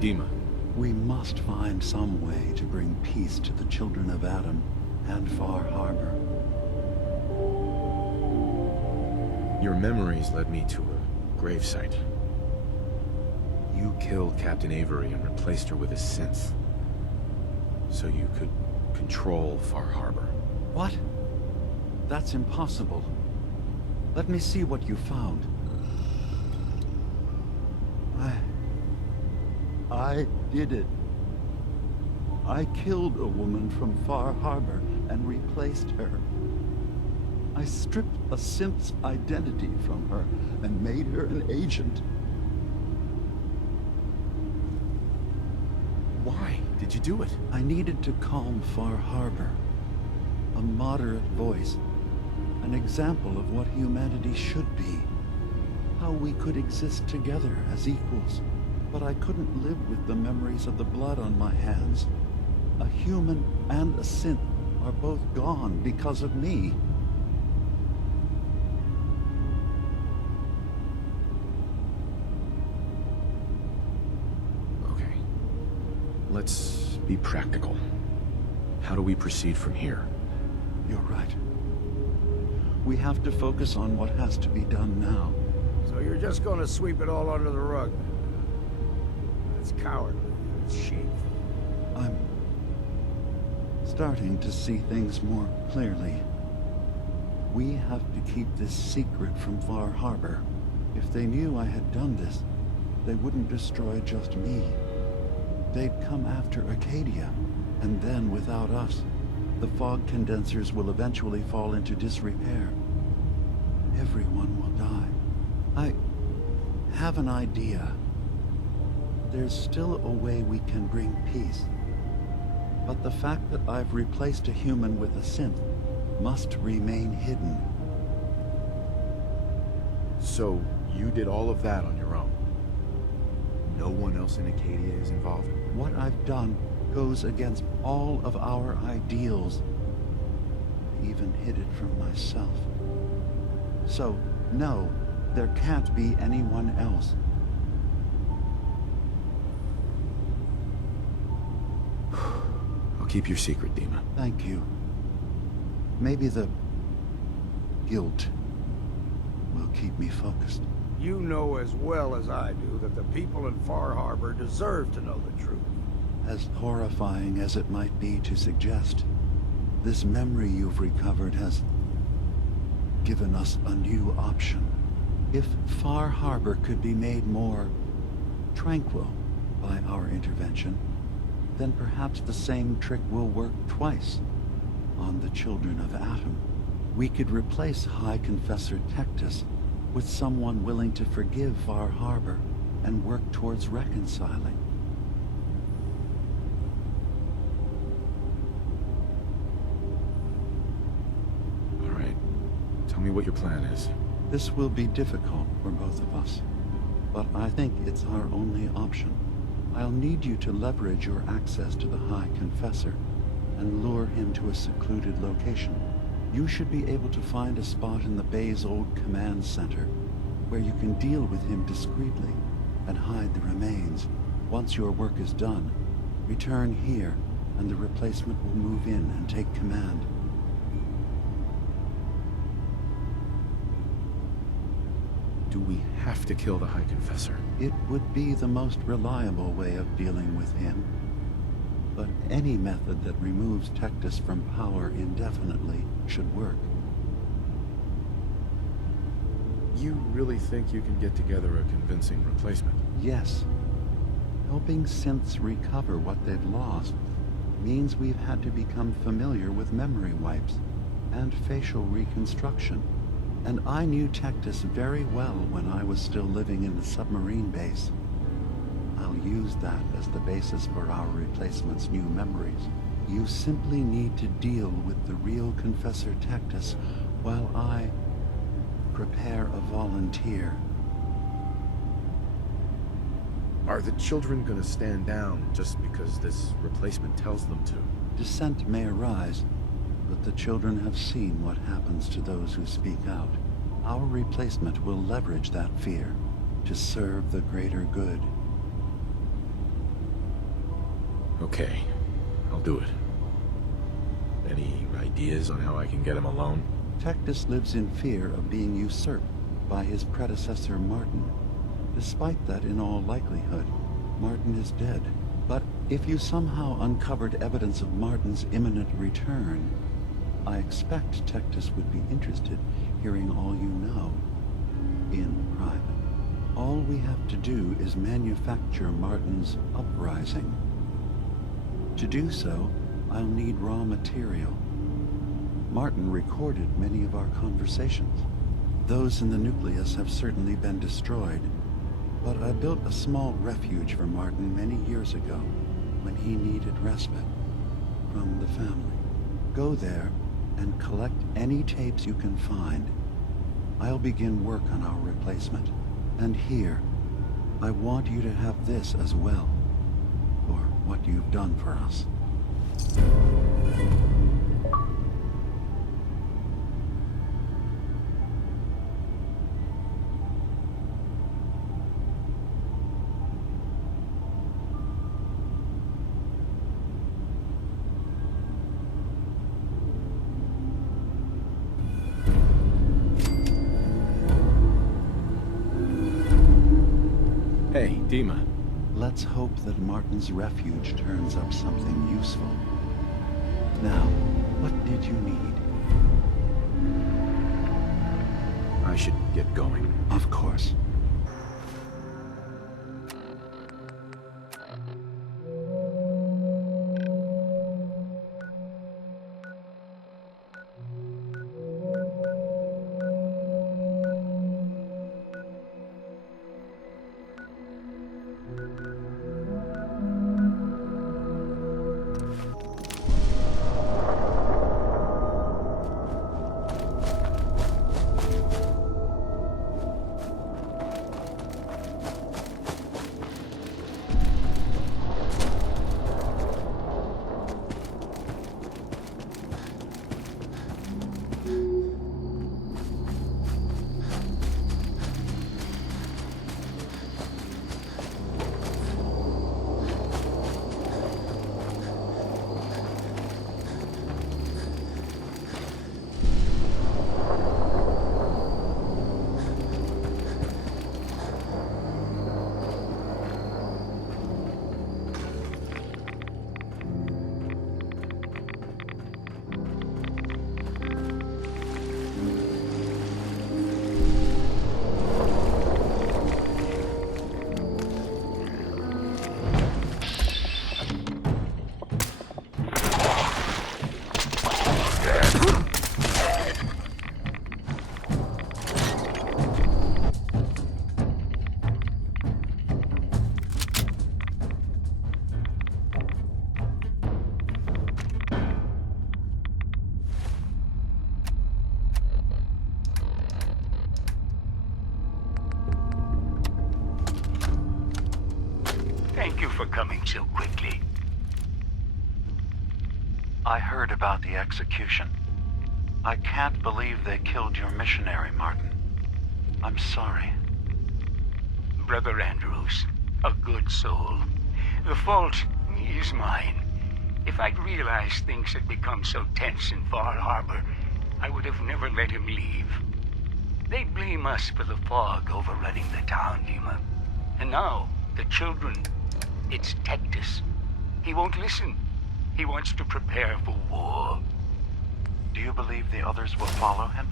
DiMA. We must find some way to bring peace to the children of Adam and Far Harbor. Your memories led me to a gravesite. You killed Captain Avery and replaced her with a synth, so you could control Far Harbor. What? That's impossible. Let me see what you found. I did it. I killed a woman from Far Harbor and replaced her. I stripped a synth's identity from her and made her an agent. Why did you do it? I needed to calm Far Harbor. A moderate voice. An example of what humanity should be. How we could exist together as equals. But I couldn't live with the memories of the blood on my hands. A human and a synth are both gone because of me. Okay. Let's be practical. How do we proceed from here? You're right. We have to focus on what has to be done now. So you're just gonna sweep it all under the rug? It's cowardly. It's shameful. I'm starting to see things more clearly. We have to keep this secret from Far Harbor. If they knew I had done this, they wouldn't destroy just me. They'd come after Acadia, and then without us, the fog condensers will eventually fall into disrepair. Everyone will die. I have an idea. There's still a way we can bring peace. But the fact that I've replaced a human with a synth must remain hidden. So, you did all of that on your own? No one else in Acadia is involved? What I've done goes against all of our ideals. I even hid it from myself. So, no, there can't be anyone else. I'll keep your secret, DiMA. Thank you. Maybe the guilt will keep me focused. You know as well as I do that the people in Far Harbor deserve to know the truth. As horrifying as it might be to suggest, this memory you've recovered has given us a new option. If Far Harbor could be made more tranquil by our intervention, then perhaps the same trick will work twice on the children of Adam. We could replace High Confessor Tectus with someone willing to forgive Far Harbor and work towards reconciling. All right. Tell me what your plan is. This will be difficult for both of us, but I think it's our only option. I'll need you to leverage your access to the High Confessor and lure him to a secluded location. You should be able to find a spot in the Bay's old command center where you can deal with him discreetly and hide the remains. Once your work is done, return here and the replacement will move in and take command. Do we have to kill the High Confessor? It would be the most reliable way of dealing with him. But any method that removes Tectus from power indefinitely should work. You really think you can get together a convincing replacement? Yes. Helping synths recover what they've lost means we've had to become familiar with memory wipes and facial reconstruction. And I knew Tectus very well when I was still living in the submarine base. I'll use that as the basis for our replacement's new memories. You simply need to deal with the real Confessor Tectus while I prepare a volunteer. Are the children gonna stand down just because this replacement tells them to? Dissent may arise, but the children have seen what happens to those who speak out. Our replacement will leverage that fear to serve the greater good. Okay, I'll do it. Any ideas on how I can get him alone? Tectus lives in fear of being usurped by his predecessor Martin. Despite that, in all likelihood, Martin is dead. But if you somehow uncovered evidence of Martin's imminent return, I expect Tectus would be interested hearing all you know in private. All we have to do is manufacture Martin's uprising. To do so, I'll need raw material. Martin recorded many of our conversations. Those in the nucleus have certainly been destroyed, but I built a small refuge for Martin many years ago when he needed respite from the family. Go there and collect any tapes you can find. I'll begin work on our replacement. And here, I want you to have this as well, for what you've done for us. Hey, DiMA. Let's hope that Martin's refuge turns up something useful. Now, what did you need? I should get going. Of course. Thank you for coming so quickly. I heard about the execution. I can't believe they killed your missionary, Martin. I'm sorry. Brother Andrews, a good soul. The fault is mine. If I'd realized things had become so tense in Far Harbor, I would have never let him leave. They blame us for the fog overrunning the town, DiMA. And now, the children, it's Tectus. He won't listen. He wants to prepare for war. Do you believe the others will follow him?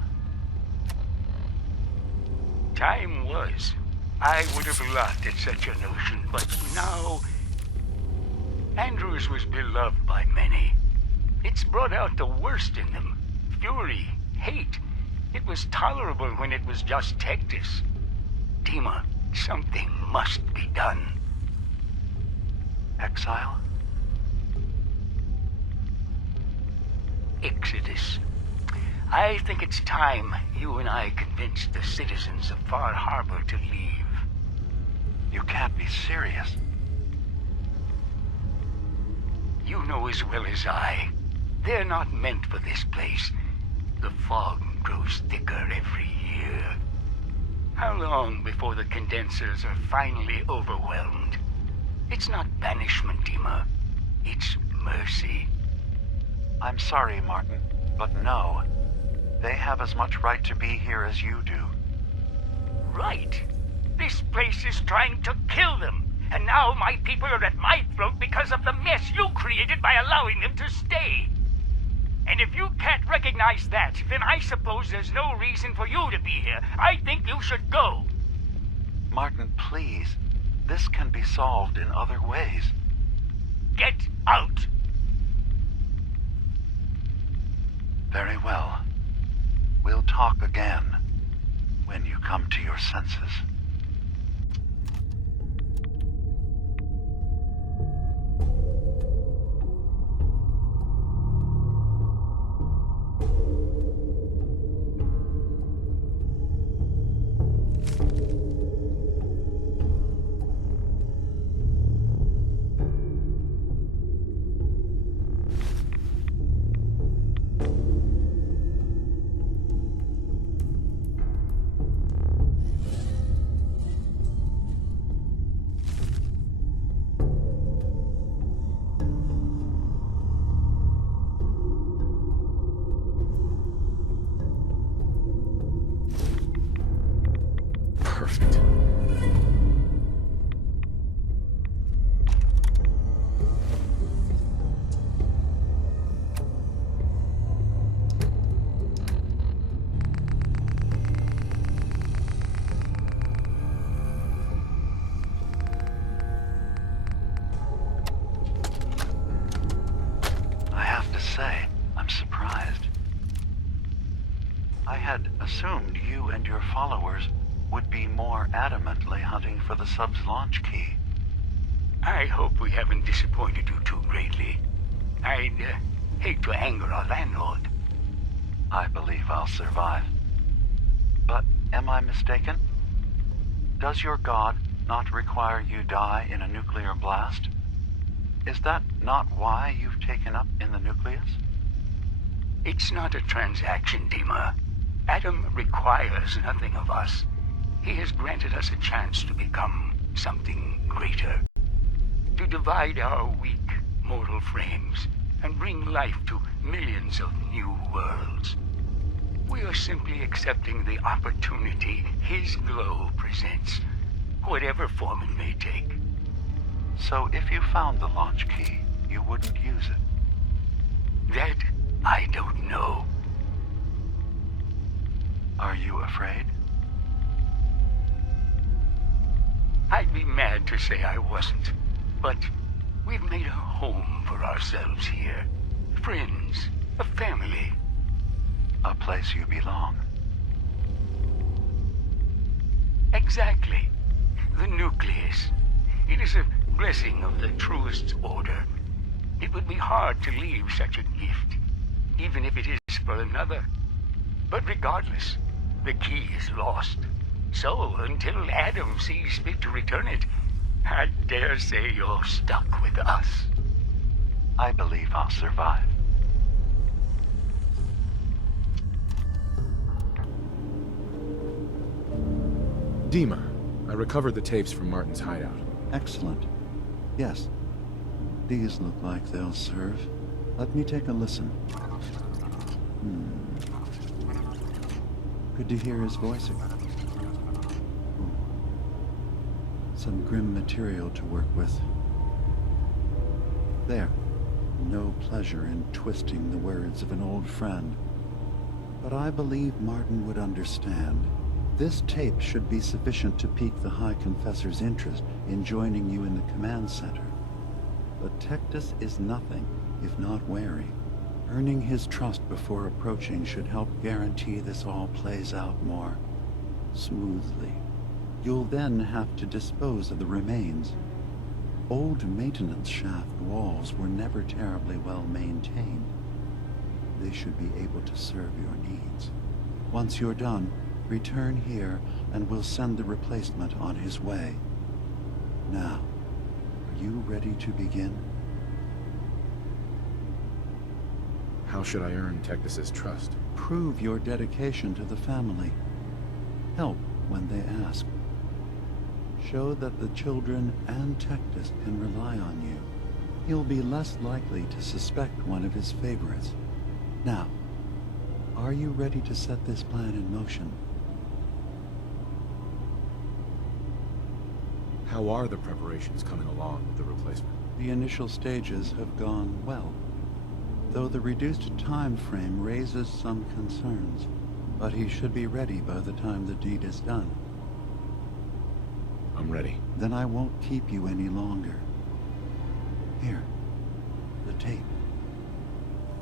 Time was. I would have laughed at such a notion, but now... Andrews was beloved by many. It's brought out the worst in them. Fury, hate. It was tolerable when it was just Tectus. DiMA, something must be done. Exile? Exodus. I think it's time you and I convinced the citizens of Far Harbor to leave. You can't be serious. You know as well as I, they're not meant for this place. The fog grows thicker every year. How long before the condensers are finally overwhelmed? It's not banishment, DiMA. it's mercy. I'm sorry, Martin, but no. They have as much right to be here as you do. Right. This place is trying to kill them. And now my people are at my throat because of the mess you created by allowing them to stay. And if you can't recognize that, then I suppose there's no reason for you to be here. I think you should go. Martin, please. This can be solved in other ways. Get out! Very well. We'll talk again when you come to your senses. Perfect. I have to say, I'm surprised. I had assumed you and your followers would be more adamantly hunting for the sub's launch key. I hope we haven't disappointed you too greatly. I'd hate to anger our landlord. I believe I'll survive. But am I mistaken? Does your god not require you die in a nuclear blast? Is that not why you've taken up in the nucleus? It's not a transaction, DiMA. Adam requires nothing of us. He has granted us a chance to become something greater. To divide our weak mortal frames and bring life to millions of new worlds. We are simply accepting the opportunity his glow presents, whatever form it may take. So if you found the launch key, you wouldn't use it? That I don't know. Are you afraid? I'd be mad to say I wasn't, but we've made a home for ourselves here. Friends, a family. A place you belong. Exactly. The nucleus. It is a blessing of the truest order. It would be hard to leave such a gift, even if it is for another. But regardless, the key is lost. So, until Adam sees fit to return it, I dare say you're stuck with us. I believe I'll survive. DiMA, I recovered the tapes from Martin's hideout. Excellent. Yes. These look like they'll serve. Let me take a listen. Good to hear his voice again. Some grim material to work with. There. No pleasure in twisting the words of an old friend. But I believe Martin would understand. This tape should be sufficient to pique the High Confessor's interest in joining you in the command center. But Tectus is nothing if not wary. Earning his trust before approaching should help guarantee this all plays out more smoothly. You'll then have to dispose of the remains. Old maintenance shaft walls were never terribly well maintained. They should be able to serve your needs. Once you're done, return here and we'll send the replacement on his way. Now, are you ready to begin? How should I earn Tectus's trust? Prove your dedication to the family. Help when they ask. Show that the children and Tectus can rely on you. he'll be less likely to suspect one of his favorites. Now, are you ready to set this plan in motion? How are the preparations coming along with the replacement? The initial stages have gone well, though the reduced time frame raises some concerns. But he should be ready by the time the deed is done. I'm ready. Then I won't keep you any longer. Here, the tape.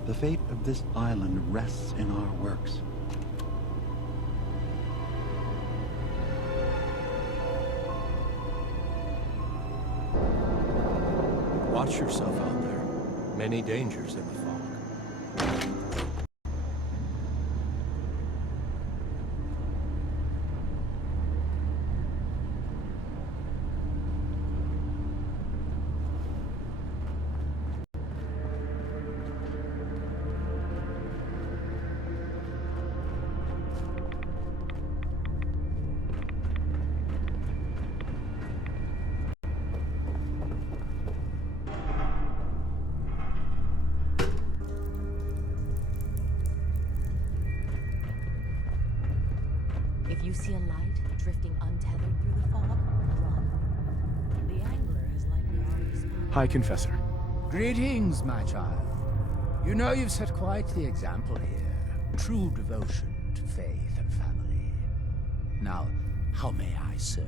The fate of this island rests in our works. Watch yourself out there. Many dangers in the fog. If you see a light drifting untethered through the fog, run. The angler has likely already spotted. High Confessor. Greetings, my child. You know you've set quite the example here. True devotion to faith and family. Now, how may I serve?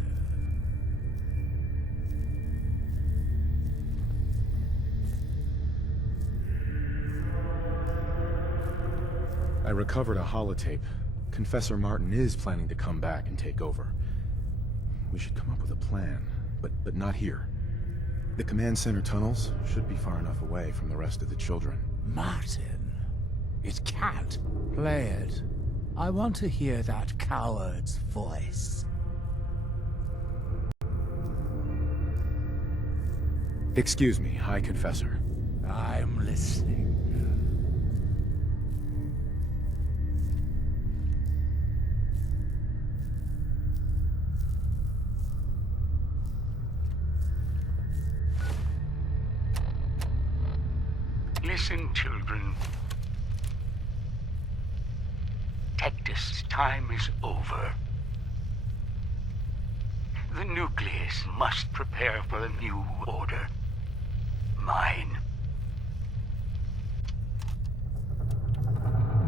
I recovered a holotape. Confessor Martin is planning to come back and take over. We should come up with a plan, but not here. The command center tunnels should be far enough away from the rest of the children. Martin, it can't. Play it. I want to hear that coward's voice. Excuse me, High Confessor. I'm listening. Listen, children. Tectus' time is over. The nucleus must prepare for a new order. Mine.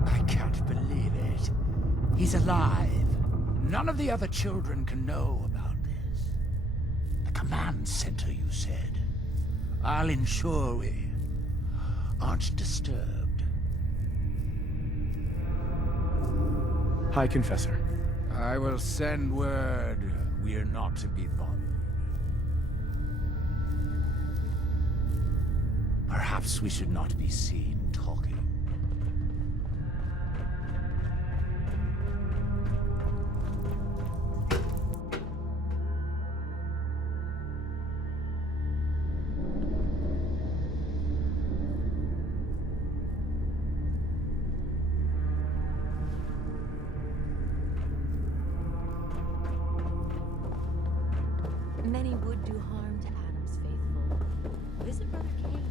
I can't believe it. He's alive. None of the other children can know about this. The command center, you said. I'll ensure we aren't disturbed. High Confessor. I will send word we're not to be bothered. Perhaps we should not be seen talking. Many would do harm to Adam's faithful. Visit Brother Cain.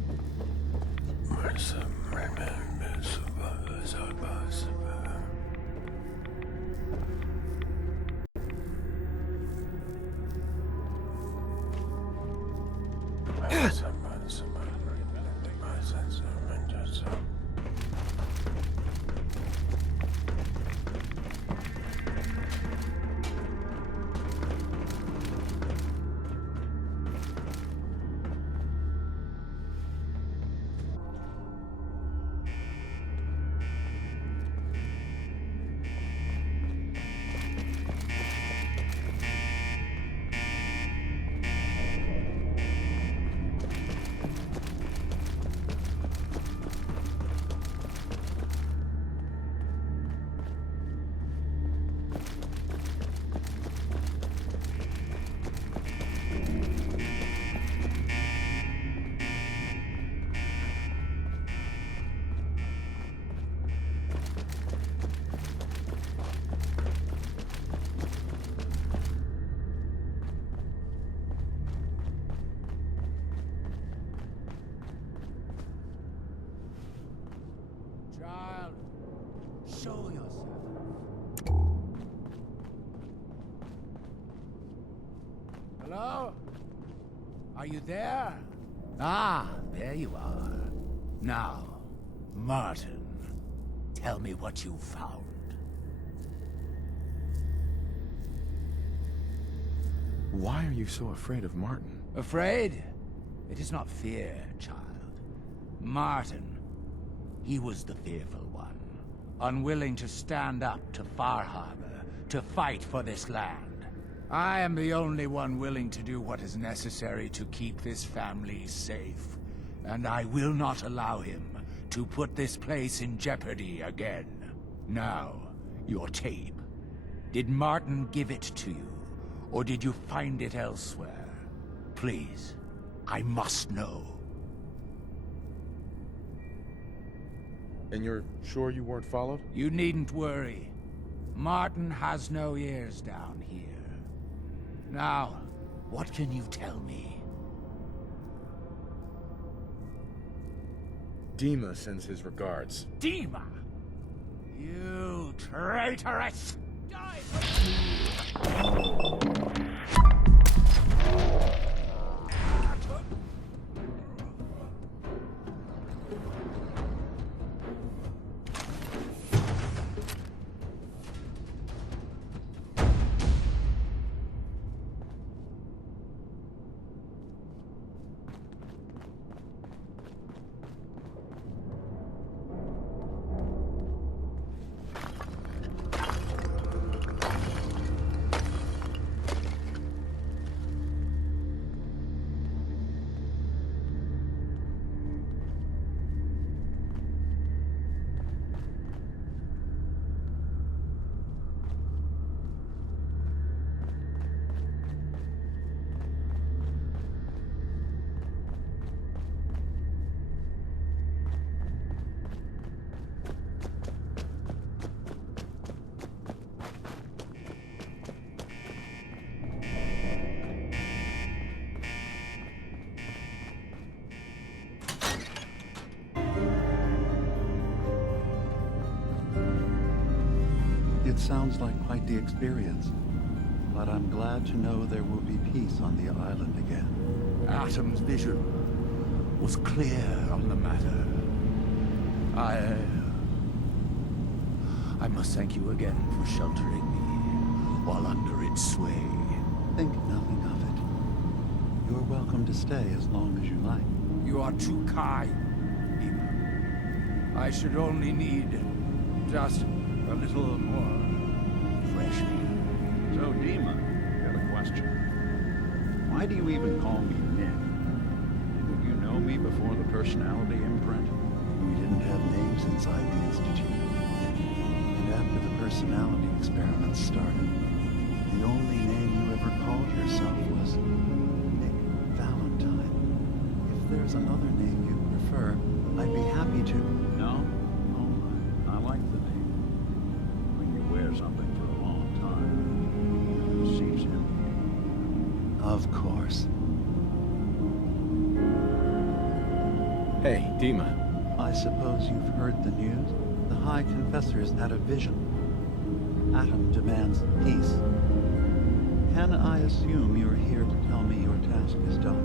Hello? Are you there? Ah, there you are. Now, Martin, tell me what you found. Why are you so afraid of Martin? Afraid? It is not fear, child. Martin, he was the fearful one, unwilling to stand up to Far Harbor, to fight for this land. I am the only one willing to do what is necessary to keep this family safe, and I will not allow him to put this place in jeopardy again. Now, your tape. Did Martin give it to you, or did you find it elsewhere? Please, I must know. And you're sure you weren't followed? You needn't worry. Martin has no ears down here. Now, what can you tell me? DiMA sends his regards. DiMA! You traitorous! Die! It sounds like quite the experience, but I'm glad to know there will be peace on the island again. Atom's vision was clear on the matter. I must thank you again for sheltering me while under its sway. Think nothing of it. You're welcome to stay as long as you like. You are too kind, DiMA. I should only need just a little more fresh air. So, DiMA, got a question. Why do you even call me Nick? Didn't you know me before the personality imprint? We didn't have names inside the Institute. And after the personality experiments started, the only name you ever called yourself was Nick Valentine. If there's another name you prefer, I'd be happy to. No? Oh, I like the name. When you wear something for a long time, it seeps into you. Of course. Hey, DiMA. I suppose you've heard the news? The High Confessor's had a vision. Atom demands peace. Can I assume you're here to tell me your task is done?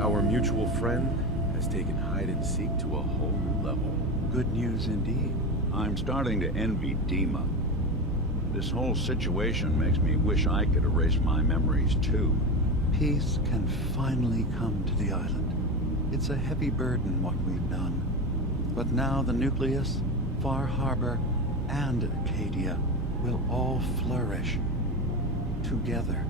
Our mutual friend has taken hide-and-seek to a whole new level. Good news indeed. I'm starting to envy DiMA. This whole situation makes me wish I could erase my memories too. Peace can finally come to the island. It's a heavy burden what we've done. But now the Nucleus, Far Harbor, and Acadia will all flourish together.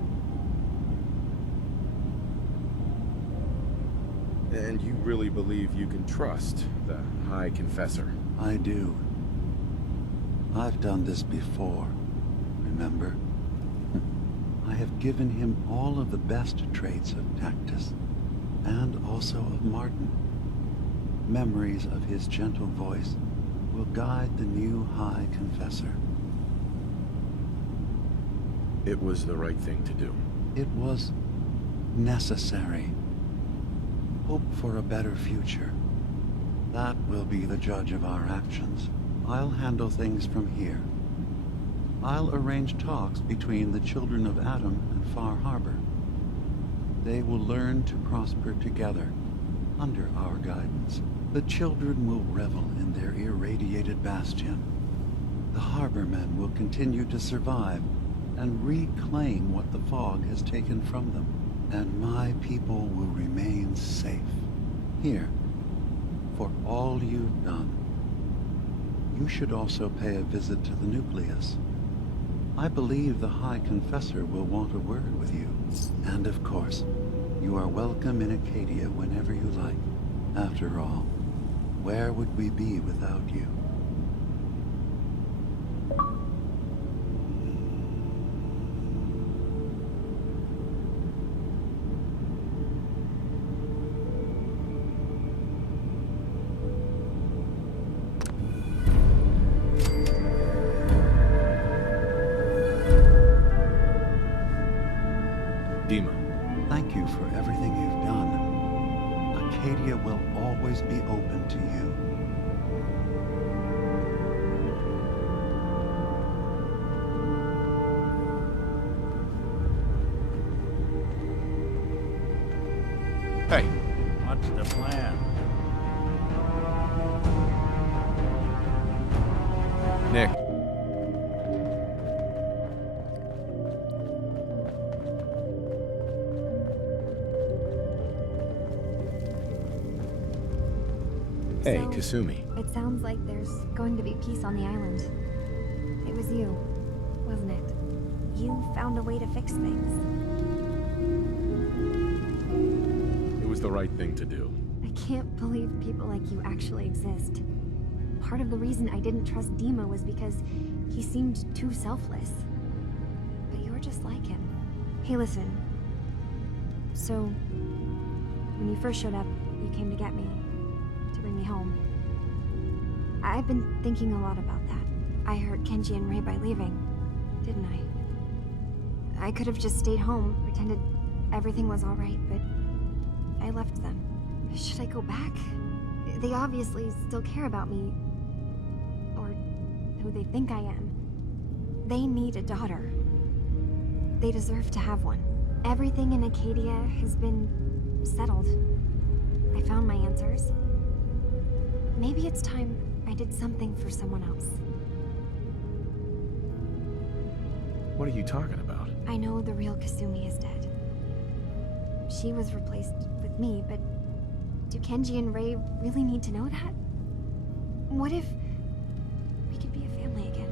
And you really believe you can trust the High Confessor? I do. I've done this before, remember? I have given him all of the best traits of Tactus, and also of Martin. Memories of his gentle voice will guide the new High Confessor. It was the right thing to do. It was necessary. Hope for a better future. That will be the judge of our actions. I'll handle things from here. I'll arrange talks between the children of Adam and Far Harbor. They will learn to prosper together under our guidance. The children will revel in their irradiated bastion. The Harbormen will continue to survive and reclaim what the fog has taken from them. And my people will remain safe. Here, for all you've done. You should also pay a visit to the nucleus. I believe the High Confessor will want a word with you. And of course, you are welcome in Acadia whenever you like. After all, where would we be without you? DiMA. Thank you for everything you've done. Acadia will always be open to you. Hey, What's the plan? Nick. Hey, So, Kasumi. it sounds like there's going to be peace on the island. It was you, wasn't it? You found a way to fix things. It was the right thing to do. I can't believe people like you actually exist. Part of the reason I didn't trust DiMA was because he seemed too selfless. But you're just like him. Hey, listen. So, when you first showed up, you came to get me. To bring me home. I've been thinking a lot about that. I hurt Kenji and Ray by leaving, didn't I? I could have just stayed home, pretended everything was alright, but I left them. Should I go back? They obviously still care about me. Or who they think I am. They need a daughter. They deserve to have one. Everything in Acadia has been settled. I found my answers. Maybe it's time I did something for someone else. What are you talking about? I know the real Kasumi is dead. She was replaced with me, but do Kenji and Ray really need to know that? What if we could be a family again?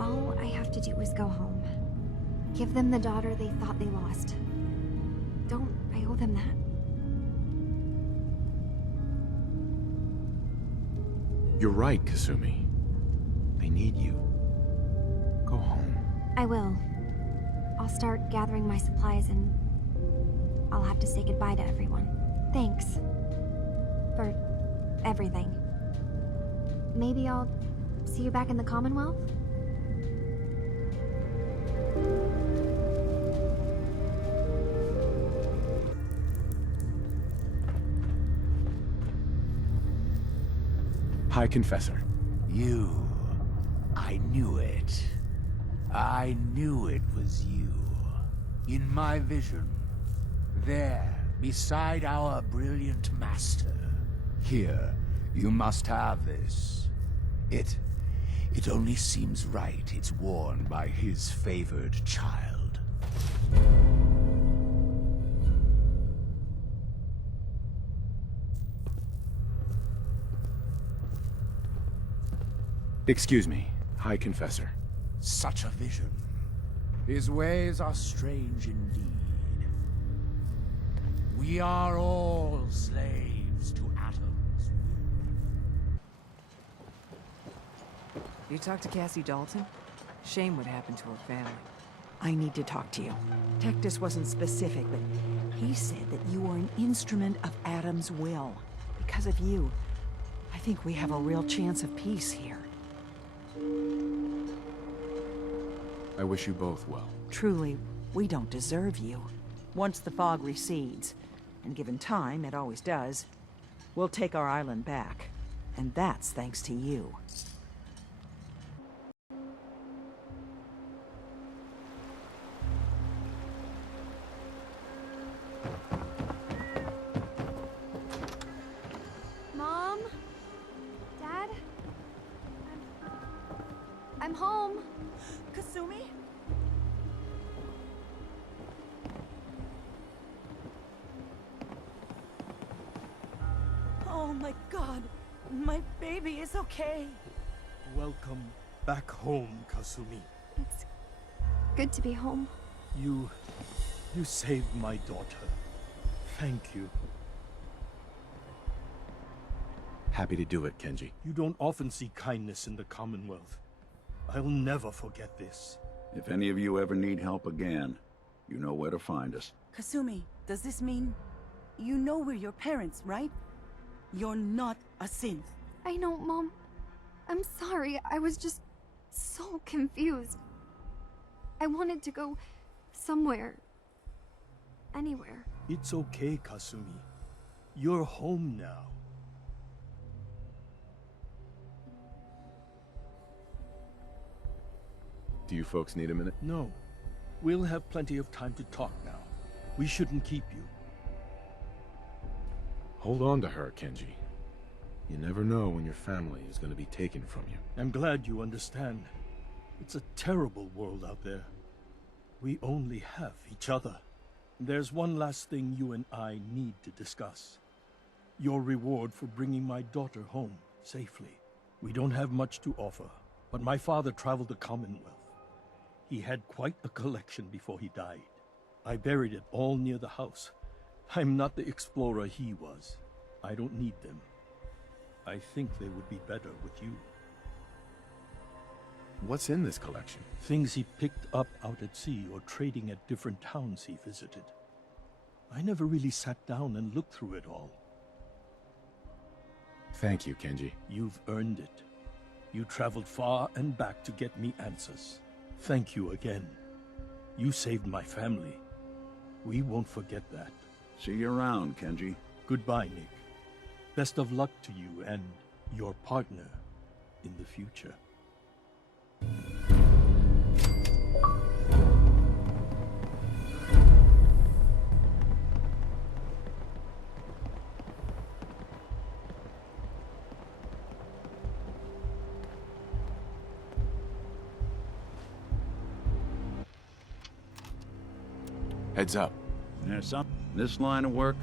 All I have to do is go home. Give them the daughter they thought they lost. Don't I owe them that? You're right, Kasumi. They need you. Go home. I will. I'll start gathering my supplies and I'll have to say goodbye to everyone. Thanks. For everything. Maybe I'll see you back in the Commonwealth? High Confessor. You. I knew it. I knew it was you. In my vision. There, beside our brilliant master. Here, you must have this. It only seems right it's worn by his favored child. Excuse me, High Confessor. Such a vision. His ways are strange indeed. We are all slaves to Atom's will. You talked to Cassie Dalton? Shame what happened to her family. I need to talk to you. Tectus wasn't specific, but he said that you were an instrument of Adam's will. Because of you, I think we have a real chance of peace here. I wish you both well. Truly, we don't deserve you. Once the fog recedes, and given time, it always does, we'll take our island back. And that's thanks to you. I'm home. Kasumi? Oh my god. My baby is okay. Welcome back home, Kasumi. It's good to be home. You saved my daughter. Thank you. Happy to do it, Kenji. You don't often see kindness in the Commonwealth. I'll never forget this. If any of you ever need help again, you know where to find us. Kasumi, does this mean you know we're your parents, right? You're not a synth. I know, Mom. I'm sorry. I was just so confused. I wanted to go somewhere. Anywhere. It's okay, Kasumi. You're home now. Do you folks need a minute? No. We'll have plenty of time to talk now. We shouldn't keep you. Hold on to her, Kenji. You never know when your family is going to be taken from you. I'm glad you understand. It's a terrible world out there. We only have each other. There's one last thing you and I need to discuss. Your reward for bringing my daughter home safely. We don't have much to offer, but my father traveled the Commonwealth. He had quite a collection before he died. I buried it all near the house. I'm not the explorer he was. I don't need them. I think they would be better with you. What's in this collection? Things he picked up out at sea or trading at different towns he visited. I never really sat down and looked through it all. Thank you, Kenji. You've earned it. You traveled far and back to get me answers. Thank you again. You saved my family. We won't forget that. See you around, Kenji. Goodbye, Nick. Best of luck to you and your partner in the future. Heads up. This line of work,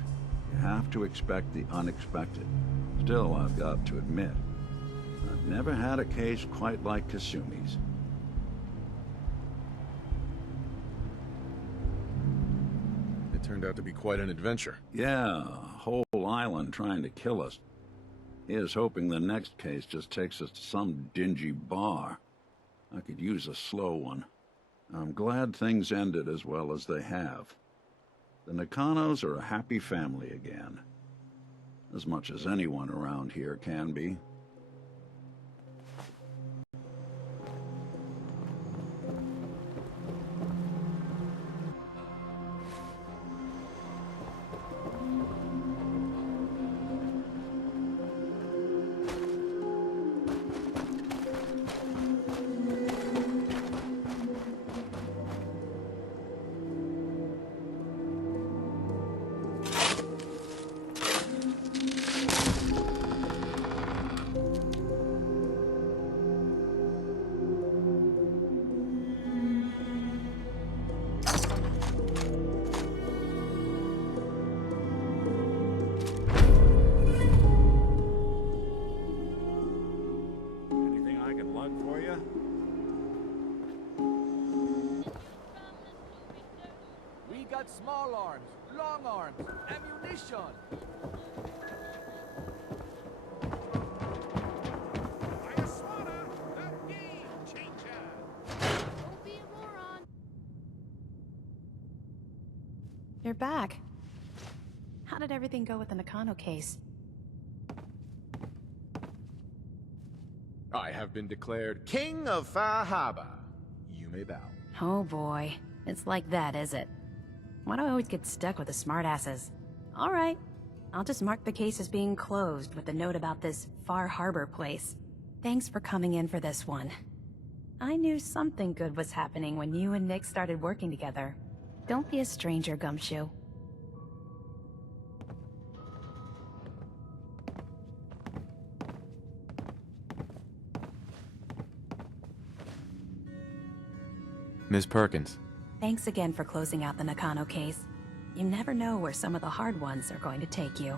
you have to expect the unexpected. Still, I've got to admit, I've never had a case quite like Kasumi's. It turned out to be quite an adventure. Yeah, a whole island trying to kill us. Here's hoping the next case just takes us to some dingy bar. I could use a slow one. I'm glad things ended as well as they have. The Nakanos are a happy family again. As much as anyone around here can be. Anything I can lug for you? We got small arms, long arms, ammunition. You're back. How did everything go with the Nakano case? I have been declared King of Far Harbor. You may bow. Oh boy. It's like that, is it? Why do I always get stuck with the smartasses? Alright. I'll just mark the case as being closed with a note about this Far Harbor place. Thanks for coming in for this one. I knew something good was happening when you and Nick started working together. Don't be a stranger, Gumshoe. Miss Perkins. Thanks again for closing out the Nakano case. You never know where some of the hard ones are going to take you.